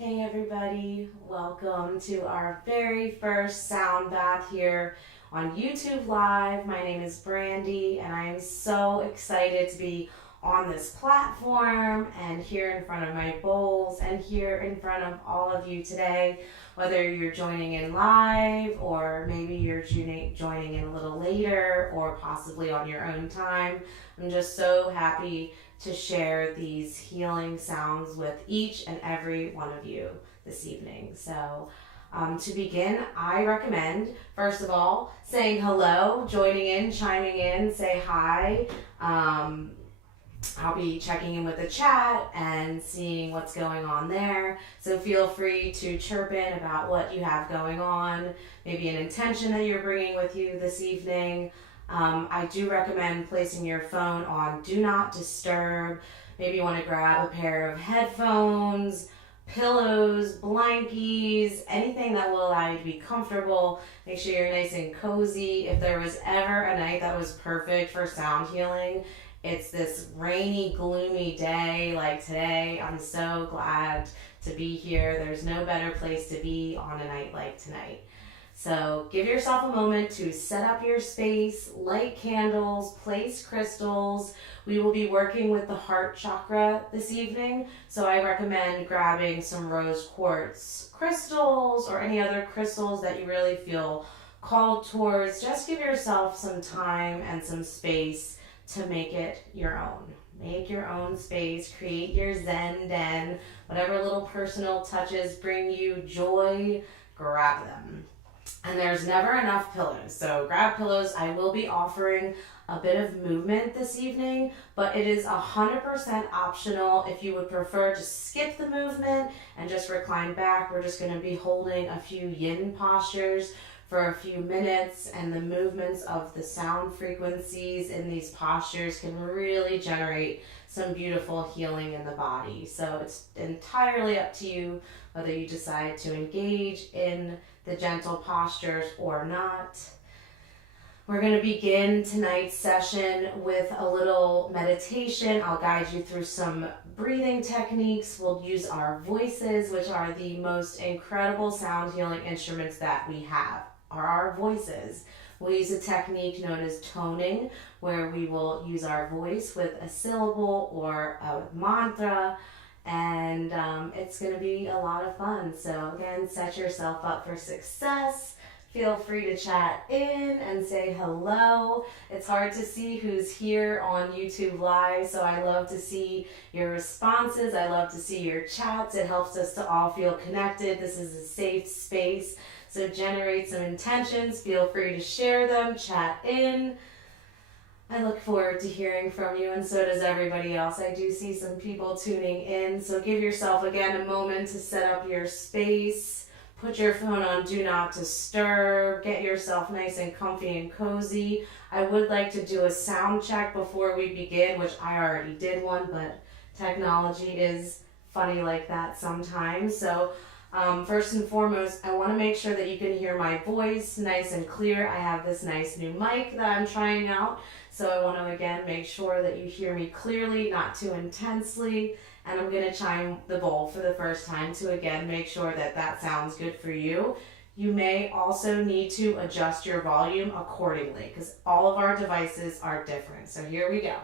Hey everybody, welcome to our very first sound bath here on YouTube Live. My name is Brandy and I am so excited to be on this platform and here in front of my bowls and here in front of all of you today. Whether you're joining in live or maybe you're joining in a little later or possibly on your own time, I'm just so happy to share these healing sounds with each and every one of you this evening. So to begin, I recommend, first of all, saying hello, joining in, chiming in, say hi. I'll be checking in with the chat and seeing what's going on there. So feel free to chirp in about what you have going on, maybe an intention that you're bringing with you this evening. I do recommend placing your phone on Do Not Disturb. Maybe you want to grab a pair of headphones, pillows, blankies, anything that will allow you to be comfortable. Make sure you're nice and cozy. If there was ever a night that was perfect for sound healing, it's this rainy, gloomy day like today. I'm so glad to be here. There's no better place to be on a night like tonight. So give yourself a moment to set up your space, light candles, place crystals. We will be working with the heart chakra this evening, so I recommend grabbing some rose quartz crystals or any other crystals that you really feel called towards. Just give yourself some time and some space to make it your own. Make your own space, create your Zen den, whatever little personal touches bring you joy, grab them. And there's never enough pillows, so grab pillows. I will be offering a bit of movement this evening, but it is 100% optional. If you would prefer to skip the movement and just recline back, we're just going to be holding a few yin postures for a few minutes, and the movements of the sound frequencies in these postures can really generate some beautiful healing in the body. So it's entirely up to you whether you decide to engage in the gentle postures or not. We're going to begin tonight's session with a little meditation. I'll guide you through some breathing techniques. We'll use our voices, which are the most incredible sound healing instruments that we have, are our voices. We'll use a technique known as toning, where we will use our voice with a syllable or a mantra, and it's going to be a lot of fun. So again, set yourself up for success. Feel free to chat in and say hello. It's hard to see who's here on YouTube Live, so I love to see your responses. I love to see your chats. It helps us to all feel connected. This is a safe space, so generate some intentions. Feel free to share them, chat in. I look forward to hearing from you, and so does everybody else. I do see some people tuning in, so give yourself again a moment to set up your space. Put your phone on Do Not Disturb. Get yourself nice and comfy and cozy. I would like to do a sound check before we begin, which I already did one, but technology is funny like that sometimes. So first and foremost, I want to make sure that you can hear my voice nice and clear. I have this nice new mic that I'm trying out, so I want to again make sure that you hear me clearly, not too intensely. And I'm going to chime the bowl for the first time to again make sure that that sounds good for you. You may also need to adjust your volume accordingly because all of our devices are different. So here we go.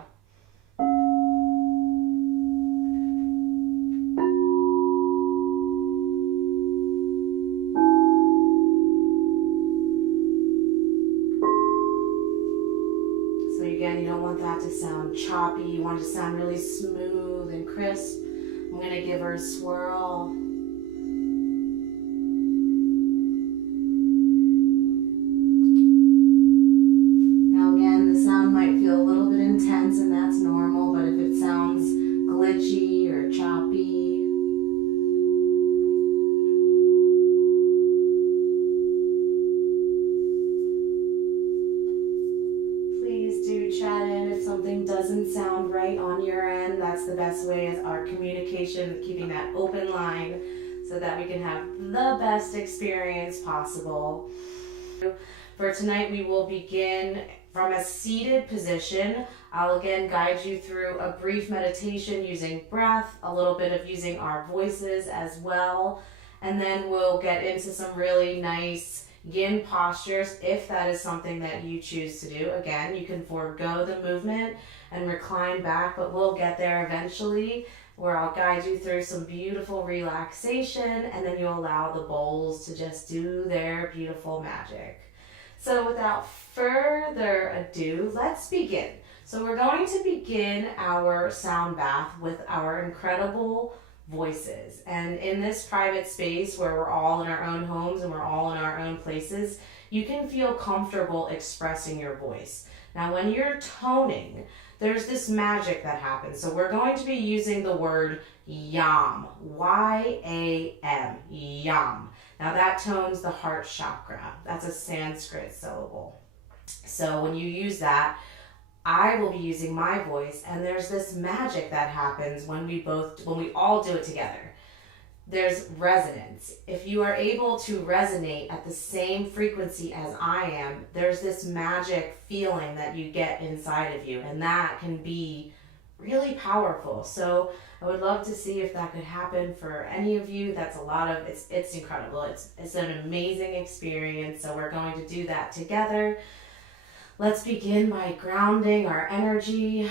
Again, you don't want that to sound choppy. You want it to sound really smooth and crisp. I'm going to give her a swirl. Now again, the sound might feel a little bit intense, and that's normal, but if it sounds glitchy or choppy, chat in if something doesn't sound right on your end. That's the best way, is our communication, keeping that open line so that we can have the best experience possible. For tonight, we will begin from a seated position. I'll again guide you through a brief meditation using breath, a little bit of using our voices as well, and then we'll get into some really nice yin postures if that is something that you choose to do. Again, you can forego the movement and recline back, but we'll get there eventually, where I'll guide you through some beautiful relaxation, and then you allow the bowls to just do their beautiful magic. So without further ado, let's begin. So we're going to begin our sound bath with our incredible voices. And in this private space where we're all in our own homes and we're all in our own places, you can feel comfortable expressing your voice. Now when you're toning, there's this magic that happens. So we're going to be using the word yam, Y-A-M, yam. Now that tones the heart chakra. That's a Sanskrit syllable. So when you use that, I will be using my voice, and there's this magic that happens when we all do it together. There's resonance. If you are able to resonate at the same frequency as I am, there's this magic feeling that you get inside of you, and that can be really powerful. So I would love to see if that could happen for any of you. That's a lot of, it's incredible. It's an amazing experience. So we're going to do that together. Let's begin by grounding our energy.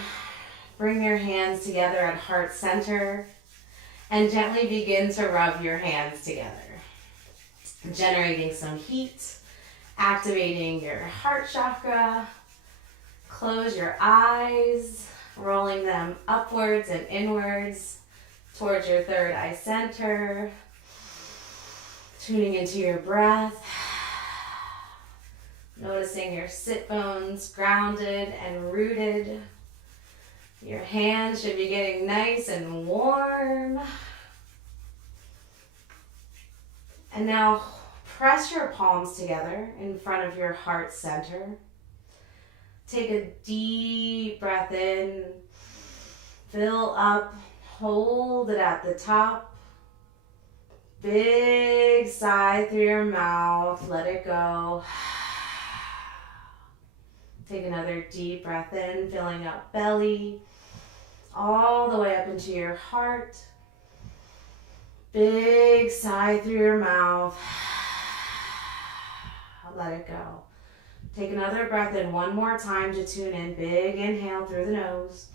Bring your hands together at heart center and gently begin to rub your hands together, generating some heat, activating your heart chakra. Close your eyes, rolling them upwards and inwards towards your third eye center, tuning into your breath. Noticing your sit bones grounded and rooted. Your hands should be getting nice and warm. And now press your palms together in front of your heart center. Take a deep breath in. Fill up. Hold it at the top. Big sigh through your mouth. Let it go. Take another deep breath in, filling up belly, all the way up into your heart. Big sigh through your mouth. Let it go. Take another breath in one more time to tune in. Big inhale through the nose.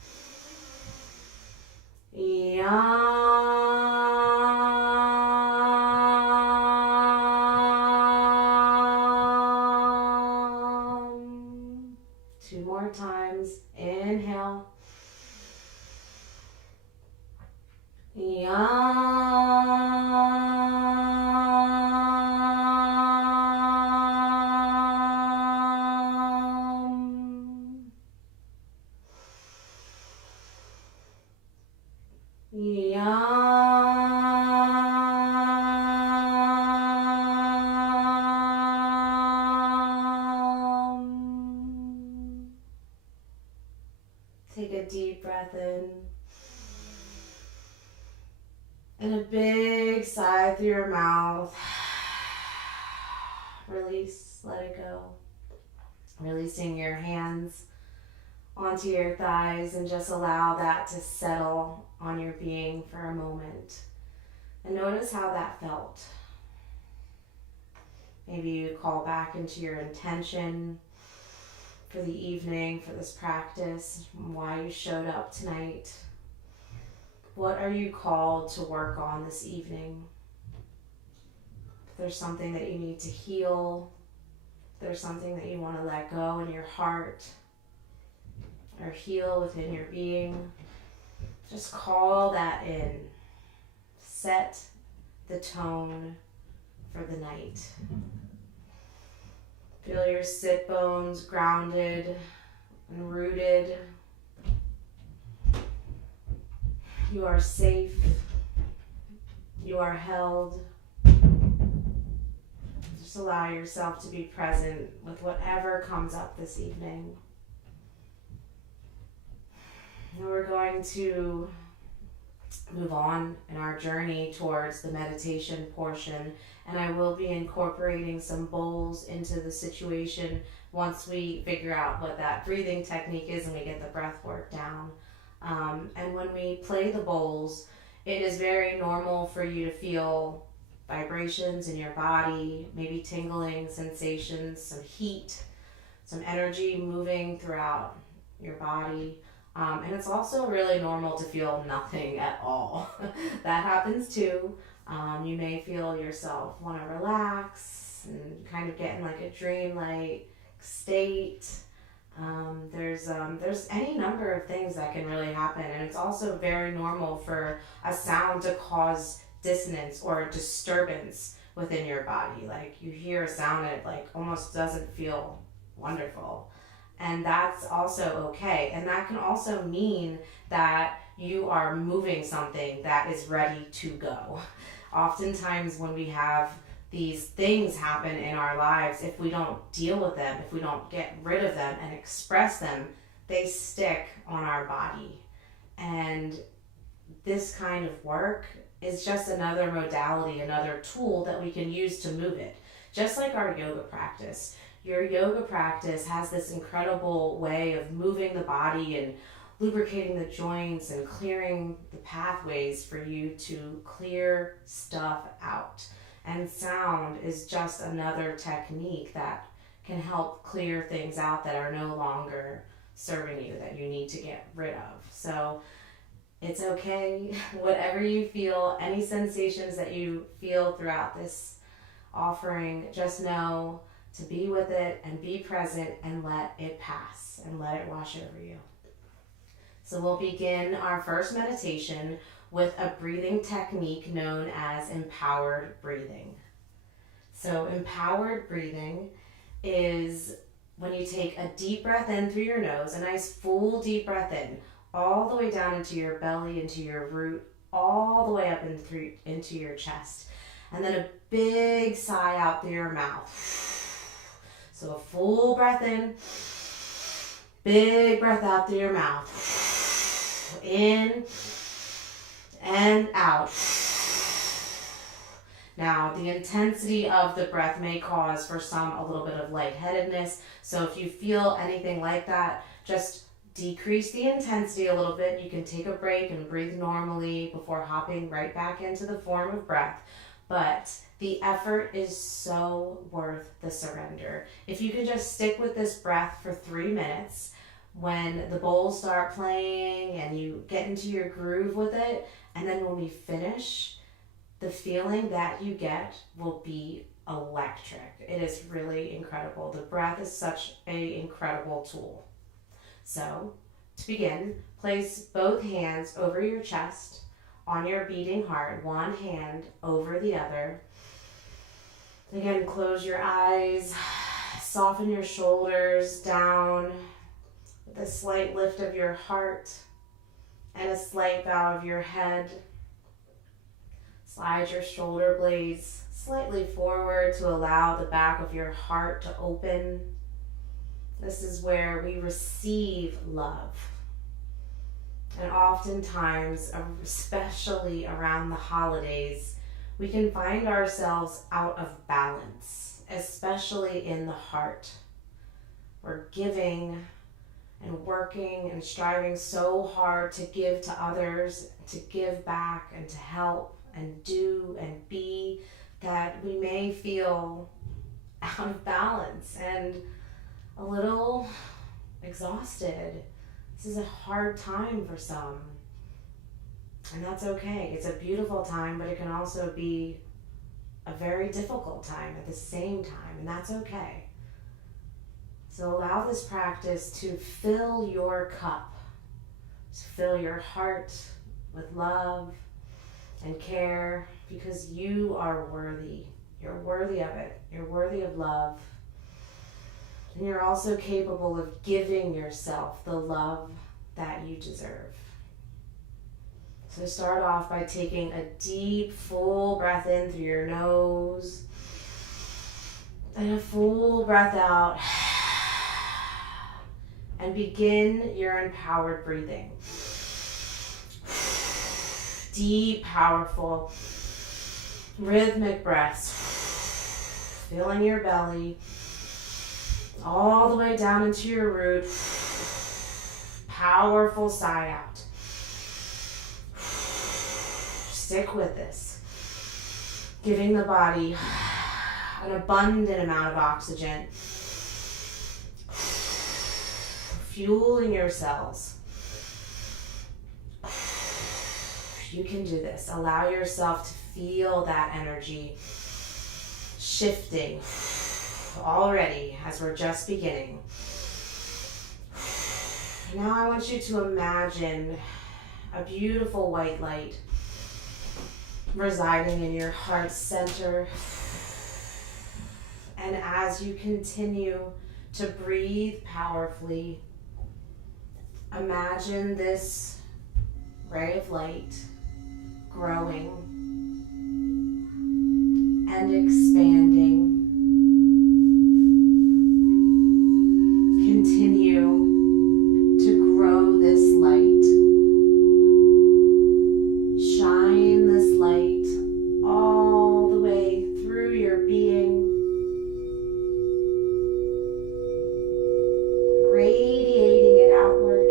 Two more times. Inhale. Take a deep breath in. And a big sigh through your mouth. Release, let it go. Releasing your hands onto your thighs and just allow that to settle on your being for a moment. And notice how that felt. Maybe you call back into your intention for the evening, for this practice, why you showed up tonight. What are you called to work on this evening? If there's something that you need to heal, if there's something that you want to let go in your heart or heal within your being, just call that in. Set the tone for the night. Feel your sit bones grounded and rooted. You are safe. You are held. Just allow yourself to be present with whatever comes up this evening. And we're going to move on in our journey towards the meditation portion. And I will be incorporating some bowls into the situation once we figure out what that breathing technique is and we get the breath work down. And when we play the bowls, it is very normal for you to feel vibrations in your body, maybe tingling sensations, some heat, some energy moving throughout your body. And it's also really normal to feel nothing at all. That happens too. You may feel yourself want to relax and kind of get in like a dream-like state. There's any number of things that can really happen, and it's also very normal for a sound to cause dissonance or disturbance within your body. Like you hear a sound and it like almost doesn't feel wonderful. And that's also okay. And that can also mean that you are moving something that is ready to go. Oftentimes when we have these things happen in our lives, if we don't deal with them, if we don't get rid of them and express them, they stick on our body. And this kind of work is just another modality, another tool that we can use to move it. Just like our yoga practice. Your yoga practice has this incredible way of moving the body and lubricating the joints and clearing the pathways for you to clear stuff out. And sound is just another technique that can help clear things out that are no longer serving you, that you need to get rid of. So it's okay, whatever you feel, any sensations that you feel throughout this offering, just know to be with it and be present and let it pass and let it wash over you. So we'll begin our first meditation with a breathing technique known as empowered breathing. So empowered breathing is when you take a deep breath in through your nose, a nice full deep breath in, all the way down into your belly, into your root, all the way up into your chest. And then a big sigh out through your mouth. So a full breath in, big breath out through your mouth. In and out. Now, the intensity of the breath may cause for some a little bit of lightheadedness. So if you feel anything like that, just decrease the intensity a little bit. You can take a break and breathe normally before hopping right back into the form of breath. But the effort is so worth the surrender. If you can just stick with this breath for 3 minutes, when the bowls start playing and you get into your groove with it, and then when we finish, the feeling that you get will be electric. It is really incredible. The breath is such an incredible tool. So, to begin, place both hands over your chest, on your beating heart, one hand over the other. Again, close your eyes, soften your shoulders down with a slight lift of your heart and a slight bow of your head. Slide your shoulder blades slightly forward to allow the back of your heart to open. This is where we receive love. And oftentimes, especially around the holidays, we can find ourselves out of balance, especially in the heart. We're giving and working and striving so hard to give to others, to give back and to help and do and be, that we may feel out of balance and a little exhausted. This is a hard time for some, and that's okay. It's a beautiful time, but it can also be a very difficult time at the same time, and that's okay. So allow this practice to fill your cup, to fill your heart with love and care, because you are worthy. You're worthy of it. You're worthy of love. And you're also capable of giving yourself the love that you deserve. So start off by taking a deep, full breath in through your nose and a full breath out. And begin your empowered breathing. deep, powerful, rhythmic breaths. Filling your belly all the way down into your root. Powerful sigh out. Stick with this. Giving the body an abundant amount of oxygen. Fueling your cells. You can do this. Allow yourself to feel that energy shifting already as we're just beginning. Now I want you to imagine a beautiful white light residing in your heart center. And as you continue to breathe powerfully, imagine this ray of light growing and expanding. Continue to grow this light. Shine this light all the way through your being, radiating it outward.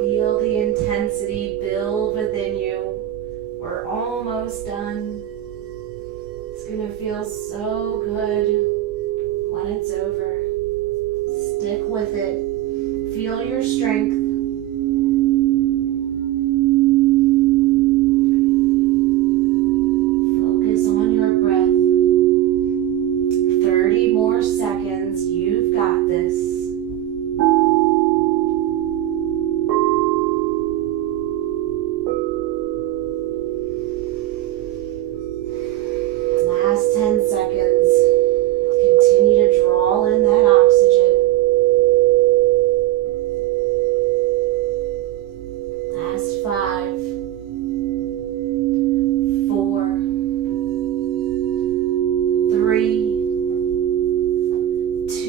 Feel the intensity build within you. We're almost done. It's going to feel so good when it's over. Stick with it. Feel your strength. Focus on your breath. 30 more seconds. You've got this. Last 10 seconds. Continue to draw in that oxygen. Last 5, 4, 3, 2,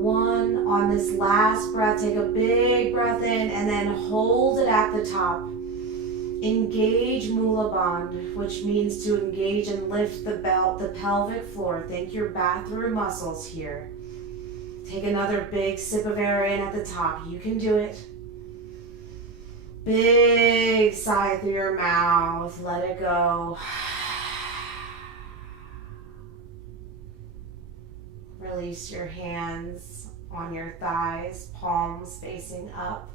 1. On this last breath, take a big breath in and then hold it at the top. Engage Mula Bandh, which means to engage and lift the pelvic floor. Think your bathroom muscles here. Take another big sip of air in at the top. You can do it. Big sigh through your mouth. Let it go. Release your hands on your thighs, palms facing up.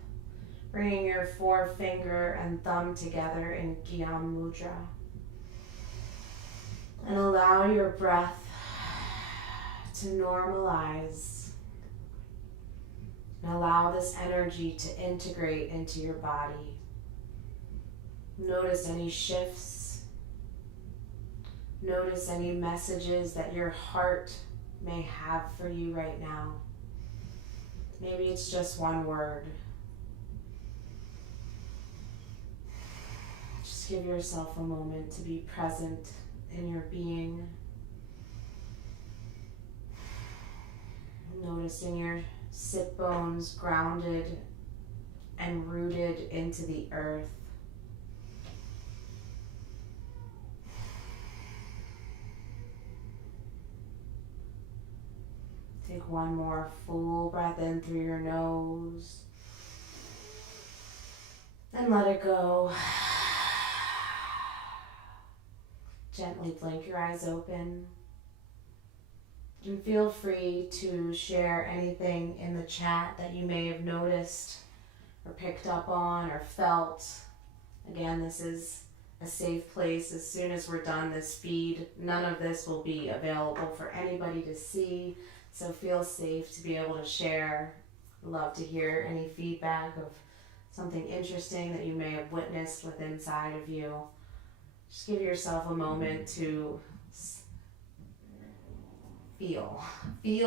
Bringing your forefinger and thumb together in Qiyam Mudra. And allow your breath to normalize. And allow this energy to integrate into your body. Notice any shifts. Notice any messages that your heart may have for you right now. Maybe it's just one word. Just give yourself a moment to be present in your being. Noticing your sit bones grounded and rooted into the earth. Take one more full breath in through your nose. And let it go. Gently blink your eyes open. And feel free to share anything in the chat that you may have noticed or picked up on or felt. Again, this is a safe place. As soon as we're done this feed, none of this will be available for anybody to see. So feel safe to be able to share. Love to hear any feedback of something interesting that you may have witnessed within inside of you. Just give yourself a moment to feel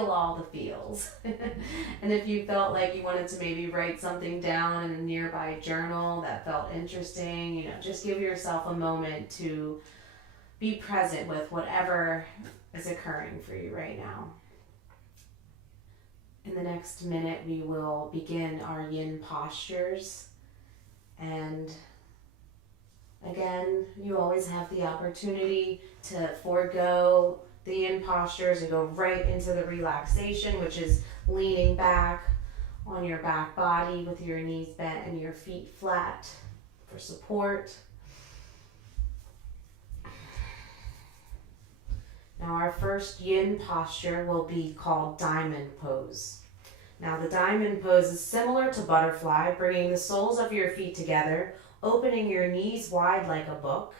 all the feels. And if you felt like you wanted to maybe write something down in a nearby journal that felt interesting, just give yourself a moment to be present with whatever is occurring for you right now. In the next minute, we will begin our yin postures. And again, you always have the opportunity to forego the yin postures and go right into the relaxation, which is leaning back on your back body with your knees bent and your feet flat for support. Now our first yin posture will be called diamond pose. Now the diamond pose is similar to butterfly, bringing the soles of your feet together, opening your knees wide like a book.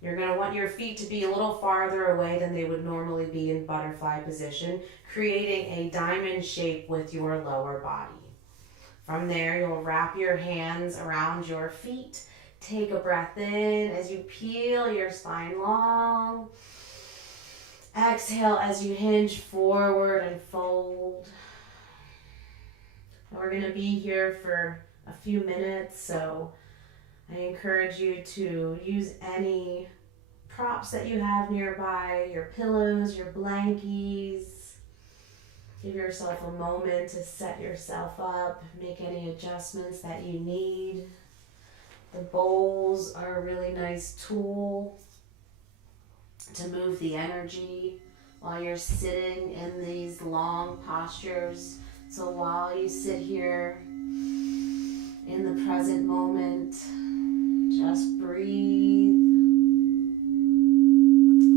You're going to want your feet to be a little farther away than they would normally be in butterfly position, creating a diamond shape with your lower body. From there, you'll wrap your hands around your feet. Take a breath in as you peel your spine long. Exhale as you hinge forward and fold. We're going to be here for a few minutes, so I encourage you to use any props that you have nearby, your pillows, your blankies. Give yourself a moment to set yourself up, make any adjustments that you need. The bowls are a really nice tool to move the energy while you're sitting in these long postures. So while you sit here in the present moment, just breathe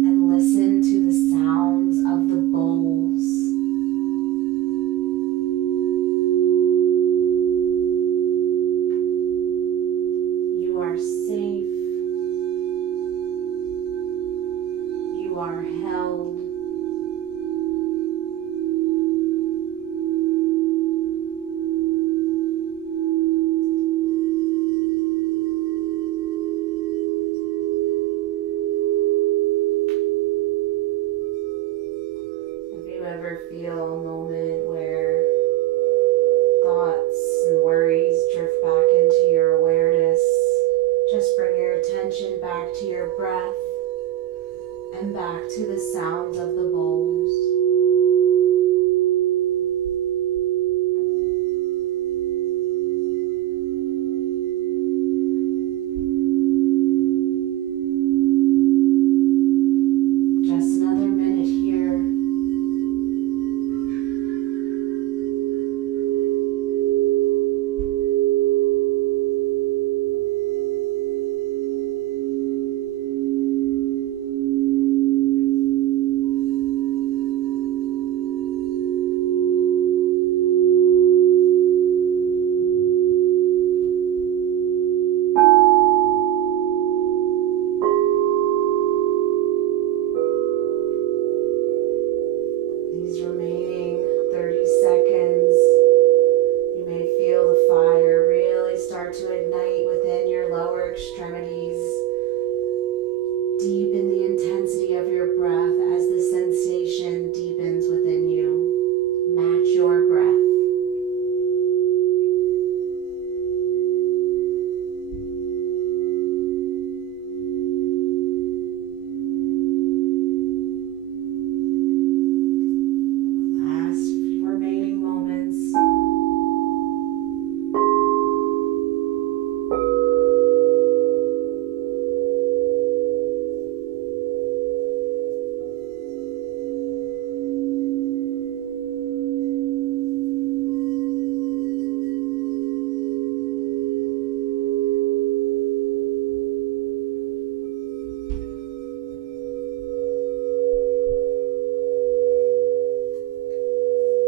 and listen to the sounds of the bowls. You are safe. You are held. Feel a moment where thoughts and worries drift back into your awareness. Just bring your attention back to your breath and back to the sounds of the bowls. Just another minute here.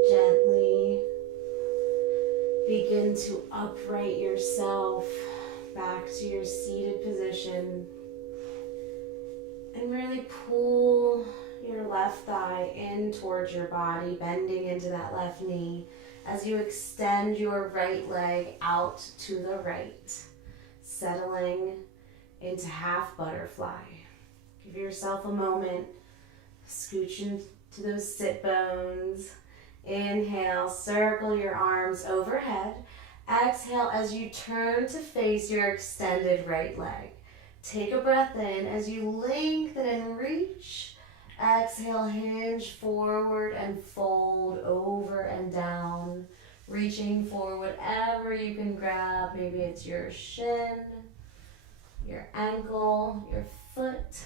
Gently begin to upright yourself back to your seated position and really pull your left thigh in towards your body, bending into that left knee as you extend your right leg out to the right, settling into half butterfly. Give yourself a moment, scooch into those sit bones. Inhale, circle your arms overhead. Exhale as you turn to face your extended right leg. Take a breath in as you lengthen and reach. Exhale, hinge forward and fold over and down. Reaching for whatever you can grab. Maybe it's your shin, your ankle, your foot.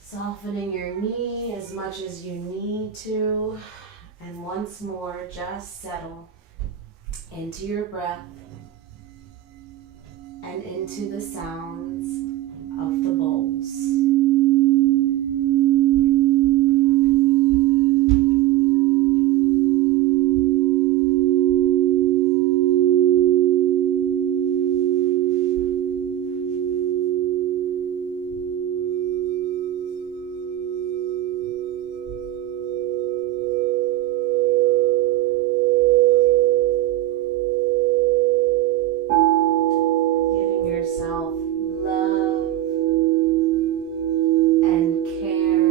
Softening your knee as much as you need to. And once more, just settle into your breath and into the sounds of the bowls. Yourself love and care.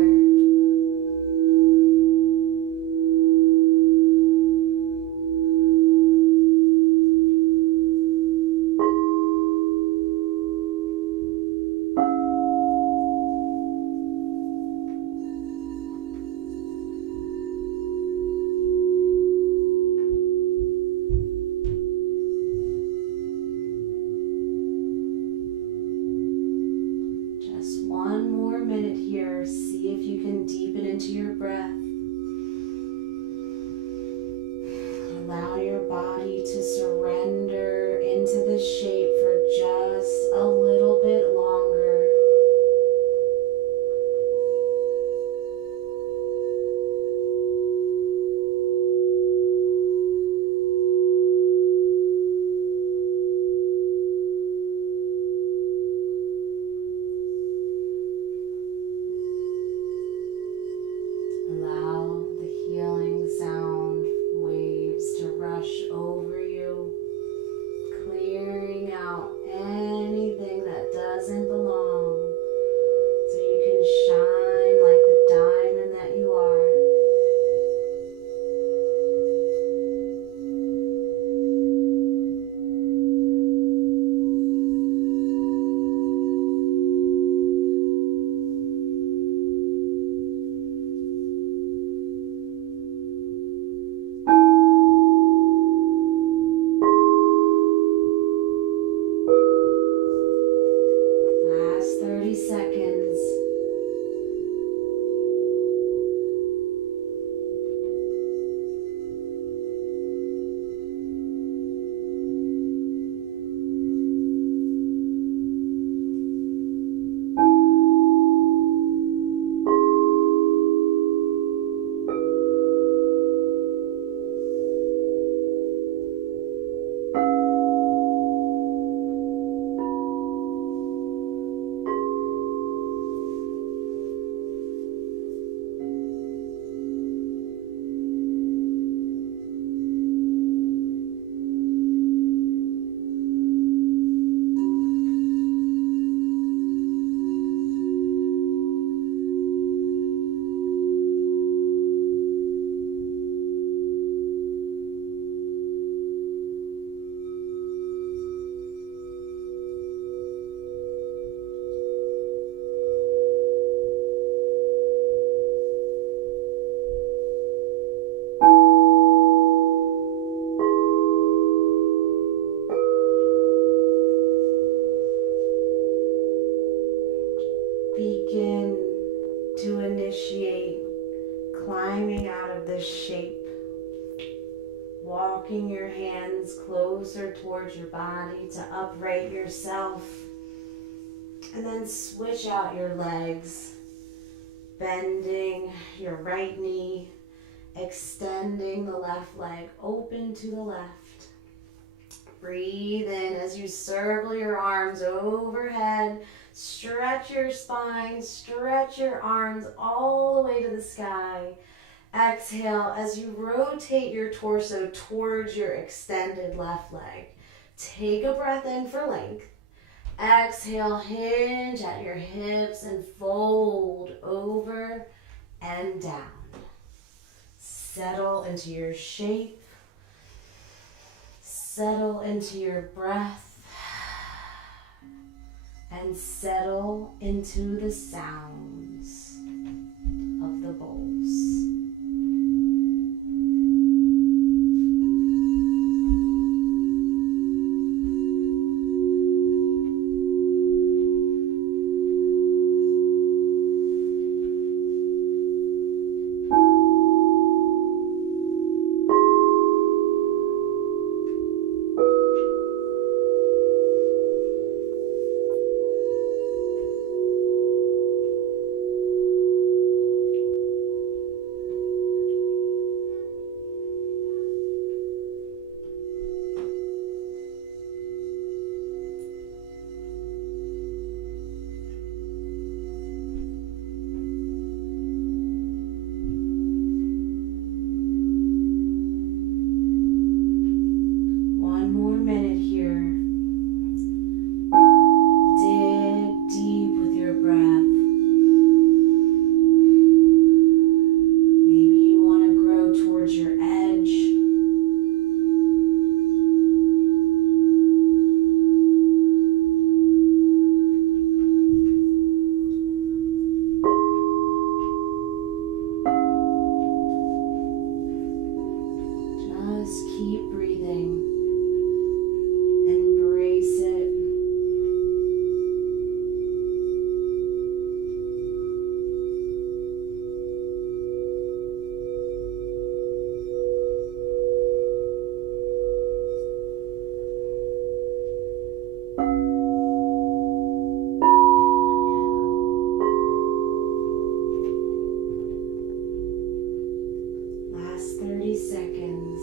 One more minute here. See if you can deepen into your breath. Allow your body to surrender into this shape for just a little bit longer. Allow the healing sound waves to rush over you, clearing out anything that doesn't belong, so you can shine like the diamond that you are. Last 30 seconds. Begin to initiate climbing out of this shape, walking your hands closer towards your body to upright yourself, and then switch out your legs, bending your right knee, extending the left leg open to the left. Breathe in as you circle your arms overhead. Stretch your spine, stretch your arms all the way to the sky. Exhale as you rotate your torso towards your extended left leg. Take a breath in for length. Exhale, hinge at your hips and fold over and down. Settle into your shape. Settle into your breath. And settle into the sounds. bowls. One more minute here. Dig deep with your breath. Maybe you want to grow towards your edge. Just keep breathing. Embrace it. Last 30 seconds.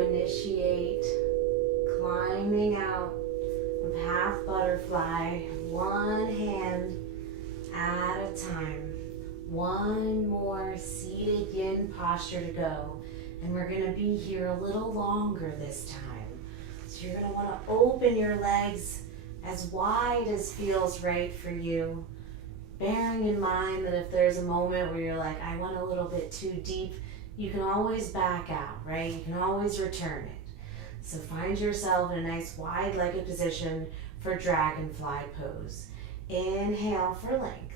Initiate climbing out of half butterfly, one hand at a time. One more seated yin posture to go. And we're going to be here a little longer this time. So you're going to want to open your legs as wide as feels right for you. Bearing in mind that if there's a moment where you're like, I went a little bit too deep, you can always back out, right? You can always return it. So find yourself in a nice wide-legged position for dragonfly pose. Inhale for length.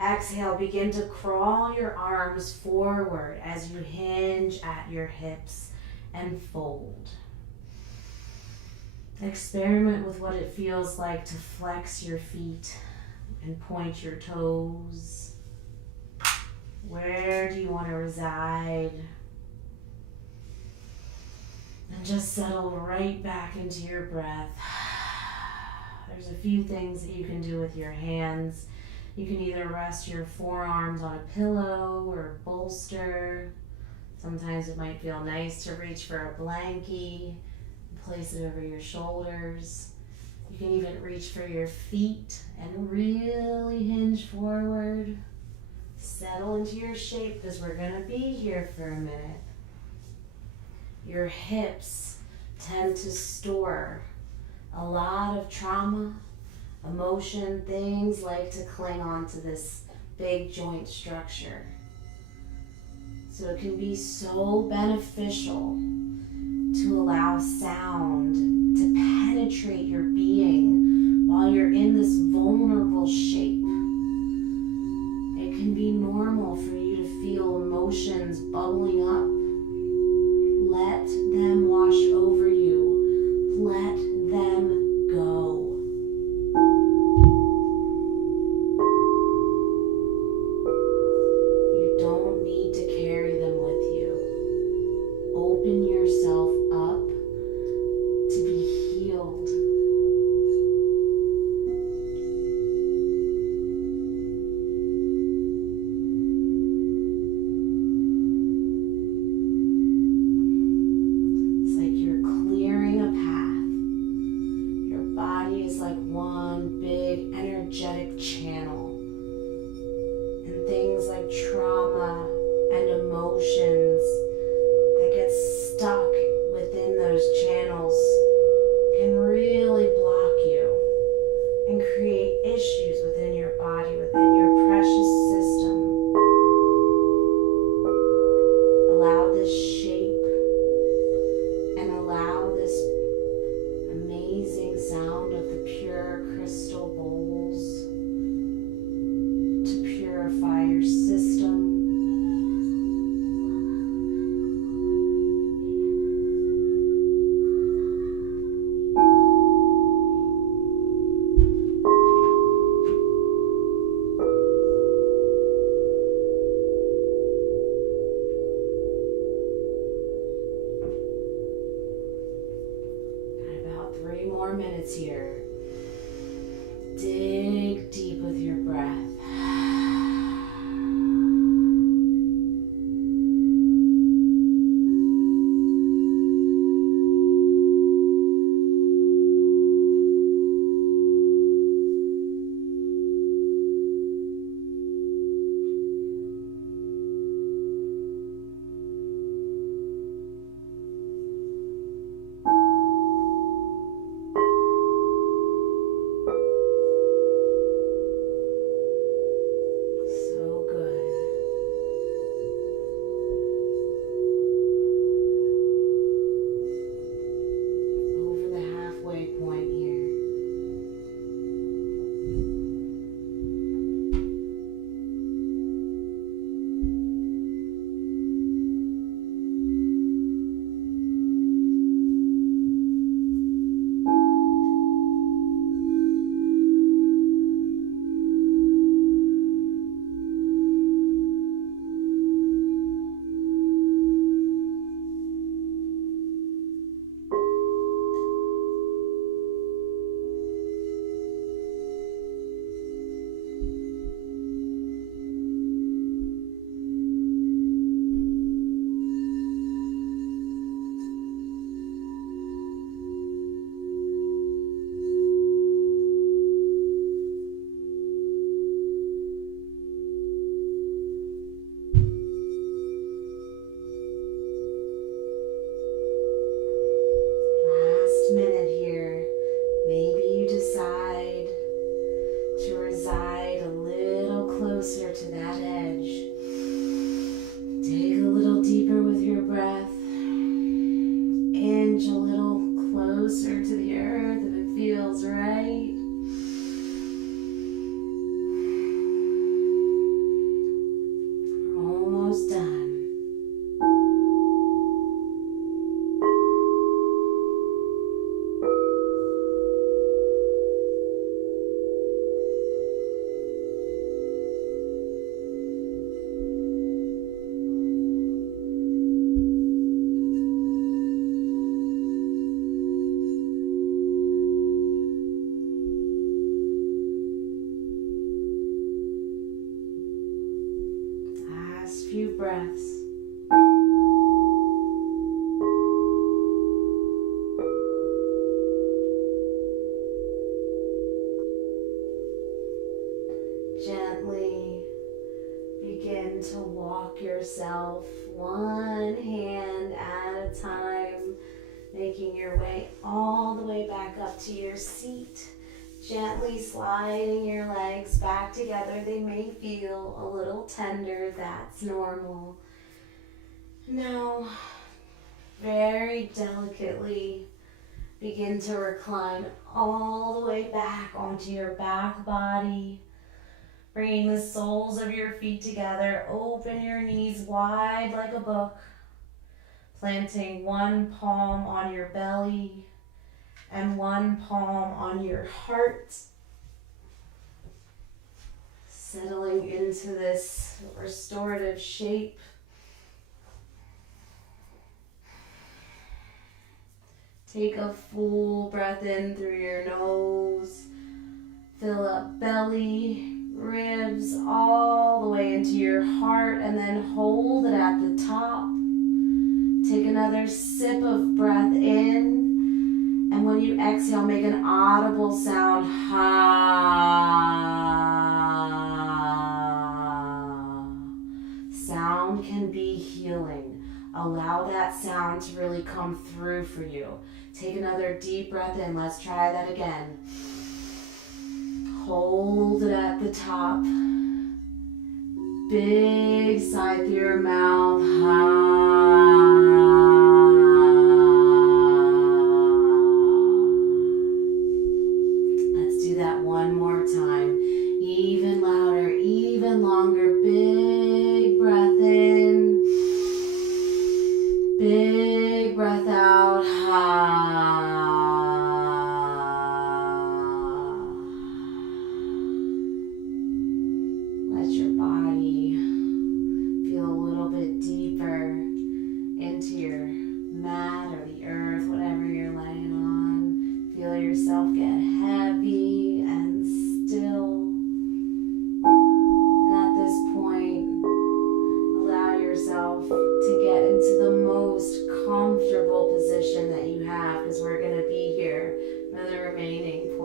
Exhale, begin to crawl your arms forward as you hinge at your hips and fold. Experiment with what it feels like to flex your feet and point your toes. Where do you want to reside? And just settle right back into your breath. There's a few things that you can do with your hands. You can either rest your forearms on a pillow or a bolster. Sometimes it might feel nice to reach for a blankie and place it over your shoulders. You can even reach for your feet and really hinge forward. Settle into your shape because we're going to be here for a minute. Your hips tend to store a lot of trauma, emotion. Things like to cling on to this big joint structure. So it can be so beneficial to allow sound to penetrate your being while you're in this vulnerable shape. It can be normal for you to feel emotions bubbling up. Let them wash over you. Let them go. You don't need to carry them with you. Open yourself up to be minutes here. Dig deep with your breath. Minute here, maybe you decide to reside a little closer to that edge. Dig a little deeper with your breath. Inch a little closer to the earth if it feels right. We're almost done. Last few breaths. Gently begin to walk yourself one hand at a time, making your way all the way back up to your seat. Gently sliding your legs back together. They may feel a little tender. That's normal. Now, very delicately begin to recline all the way back onto your back body. Bringing the soles of your feet together. Open your knees wide like a book. Planting one palm on your belly and one palm on your heart. Settling into this restorative shape. Take a full breath in through your nose. Fill up belly, ribs, all the way into your heart, and then hold it at the top. Take another sip of breath in. And when you exhale, make an audible sound. Ha. Sound can be healing. Allow that sound to really come through for you. Take another deep breath in. Let's try that again. Hold it at the top. Big sigh through your mouth. Ha. One more time, even louder, even longer. Big breath in, big breath out. Let your body feel a little bit deeper.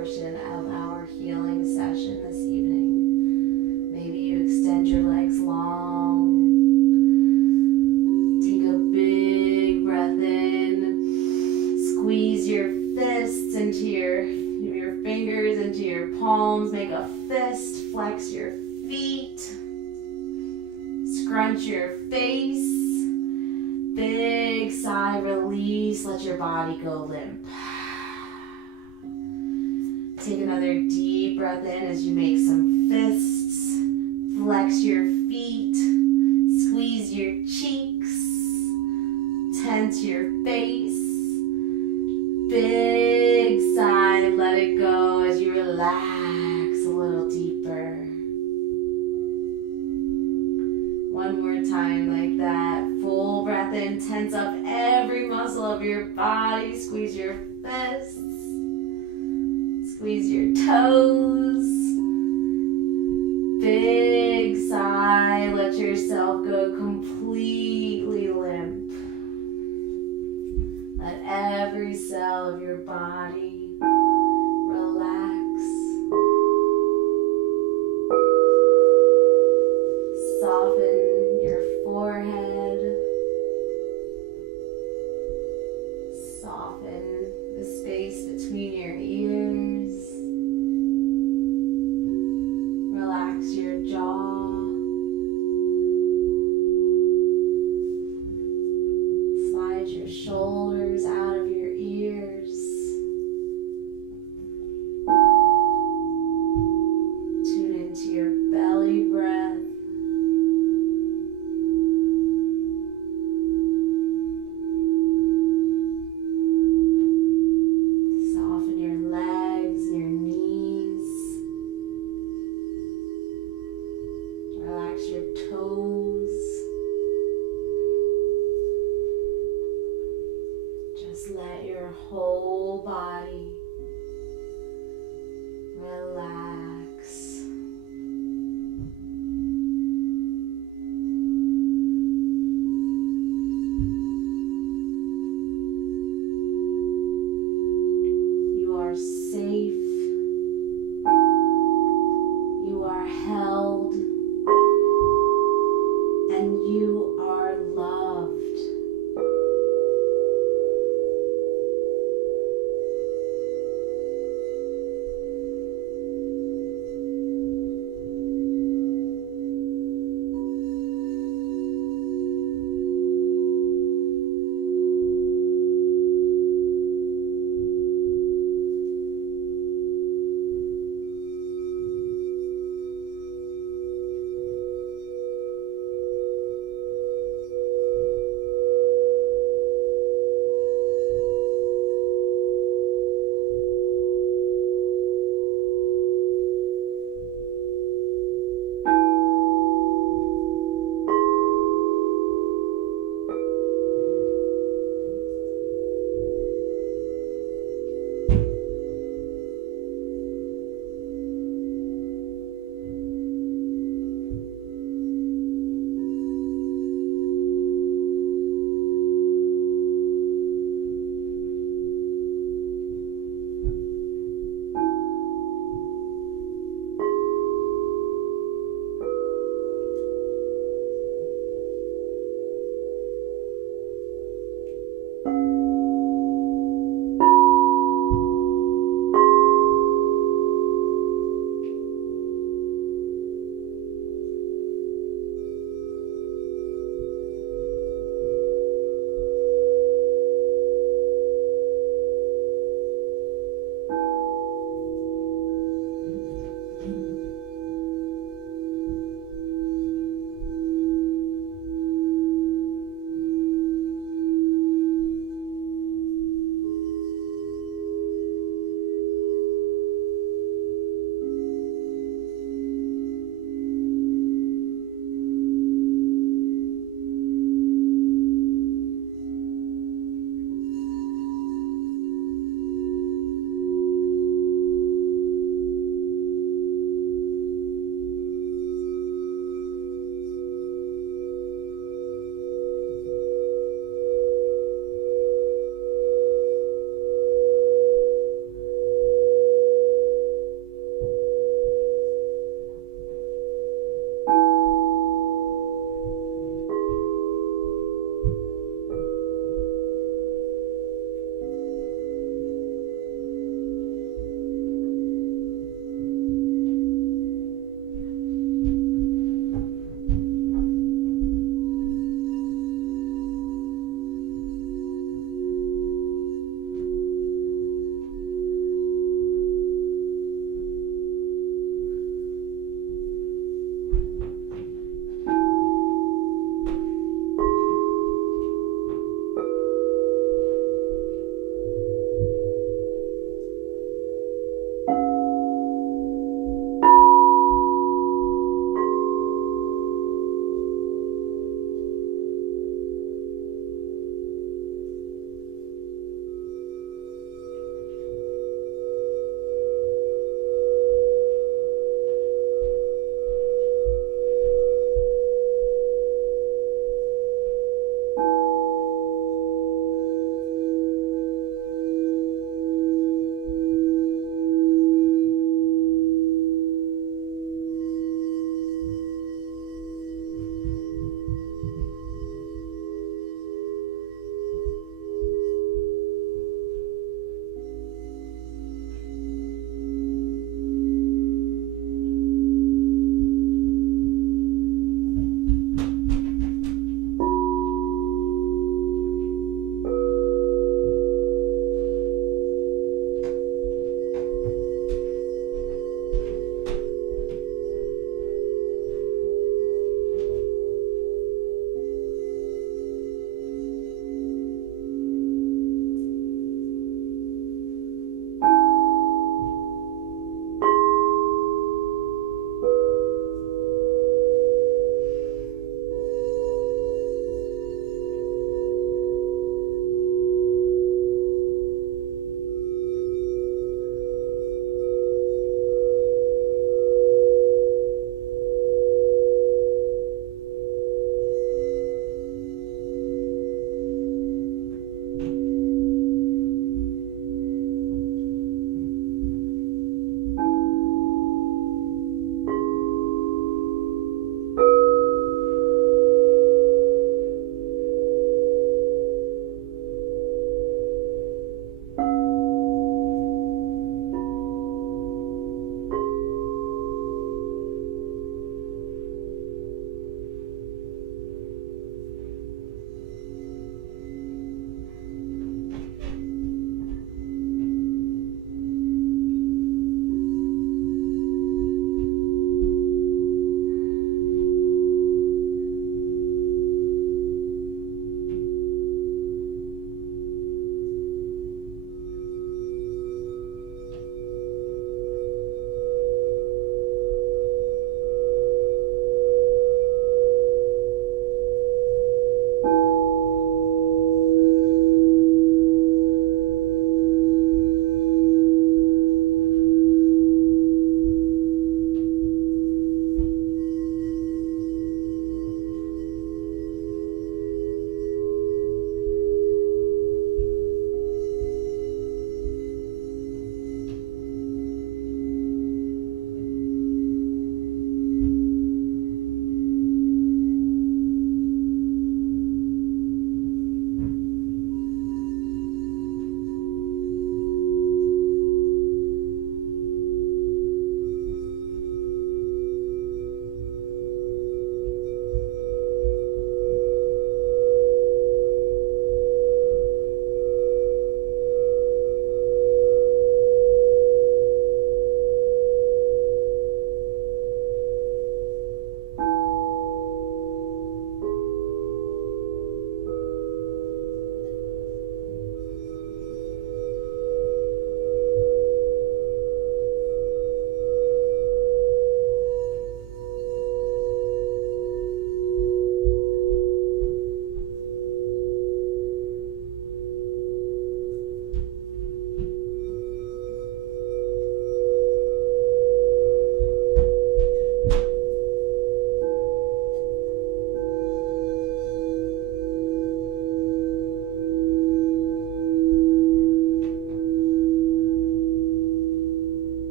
portion of our healing session this evening. Maybe you extend your legs long. Take a big breath in. Squeeze your fists into your fingers into your palms. Make a fist. Flex your feet. Scrunch your face. Big sigh, release. Let your body go limp. Take another deep breath in as you make some fists. Flex your feet. Squeeze your cheeks. Tense your face. Big sigh, let it go as you relax a little deeper. One more time like that. Full breath in, tense up every muscle of your body. Squeeze your fists. Squeeze your toes. Big sigh, let yourself go completely limp. Let every cell of your body relax. Soften your forehead. Soften the space between your ears. Relax your jaw. Slide your shoulders out of your ears. Tune into your belly breath. Soften your legs, your knees. Relax your toes. Just let your whole body relax. You are safe. You are held. And you are loved.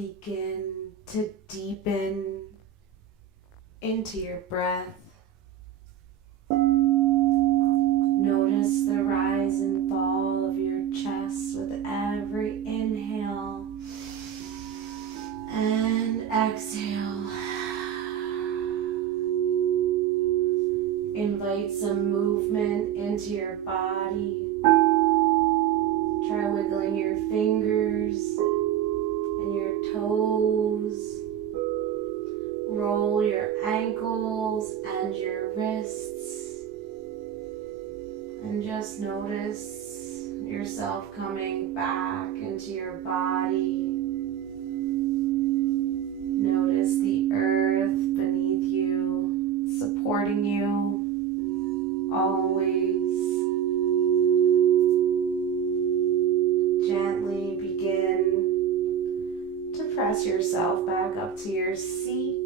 begin to deepen into your breath. Notice the rise and fall of your chest with every inhale and exhale. Invite some movement into your body. Try wiggling your fingers and your toes. Roll your ankles and your wrists. And just notice yourself coming back into your body. Notice the earth beneath you, supporting you always. Gently begin to press yourself back up to your seat.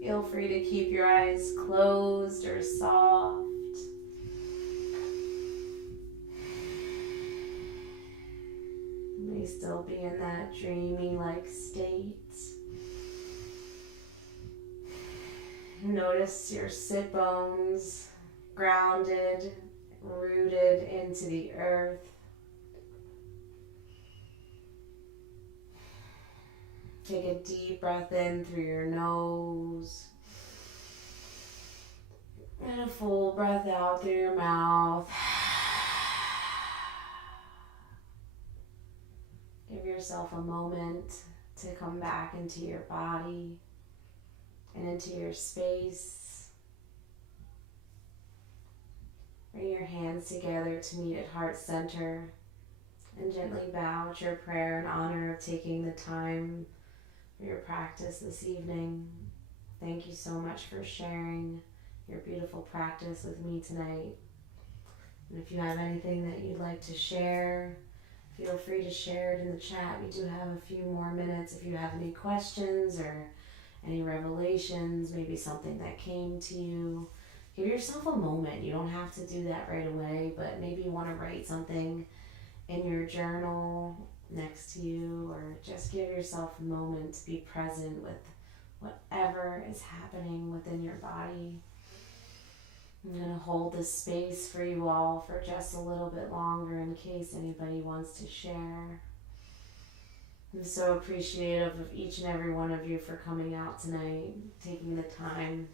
Feel free to keep your eyes closed or soft. You may still be in that dreamy-like state. Notice your sit bones grounded, rooted into the earth. Take a deep breath in through your nose and a full breath out through your mouth. Give yourself a moment to come back into your body and into your space. Bring your hands together to meet at heart center and gently bow at your prayer in honor of taking the time for your practice this evening. Thank you so much for sharing your beautiful practice with me tonight. And if you have anything that you'd like to share, feel free to share it in the chat. We do have a few more minutes if you have any questions or any revelations, maybe something that came to you. Give yourself a moment. You don't have to do that right away, but maybe you want to write something in your journal next to you, or just give yourself a moment to be present with whatever is happening within your body. I'm going to hold this space for you all for just a little bit longer in case anybody wants to share. I'm so appreciative of each and every one of you for coming out tonight, taking the time.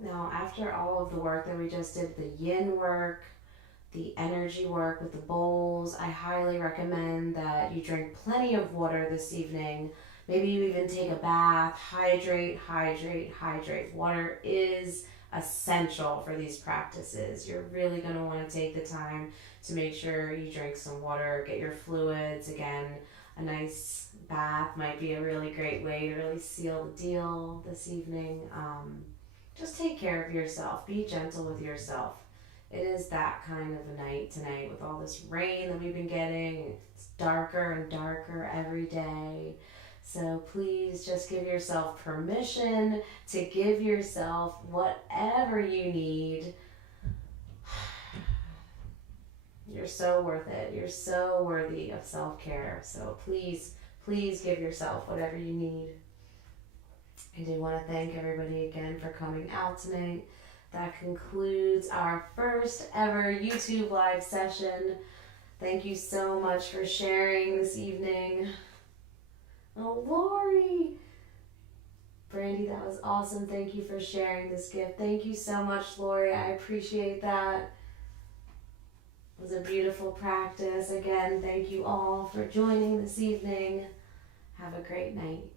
Now, after all of the work that we just did, the yin work, the energy work with the bowls, I highly recommend that you drink plenty of water this evening. Maybe you even take a bath. Hydrate, hydrate, hydrate. Water is essential for these practices. You're really going to want to take the time to make sure you drink some water, get your fluids. Again, a nice bath might be a really great way to really seal the deal this evening. Just take care of yourself. Be gentle with yourself. It is that kind of a night tonight with all this rain that we've been getting. It's darker and darker every day. So please just give yourself permission to give yourself whatever you need. You're so worth it. You're so worthy of self-care. So please, please give yourself whatever you need. I do want to thank everybody again for coming out tonight. That concludes our first ever YouTube live session. Thank you so much for sharing this evening. Oh, Lori! Brandy, that was awesome. Thank you for sharing this gift. Thank you so much, Lori. I appreciate that. It was a beautiful practice. Again, thank you all for joining this evening. Have a great night.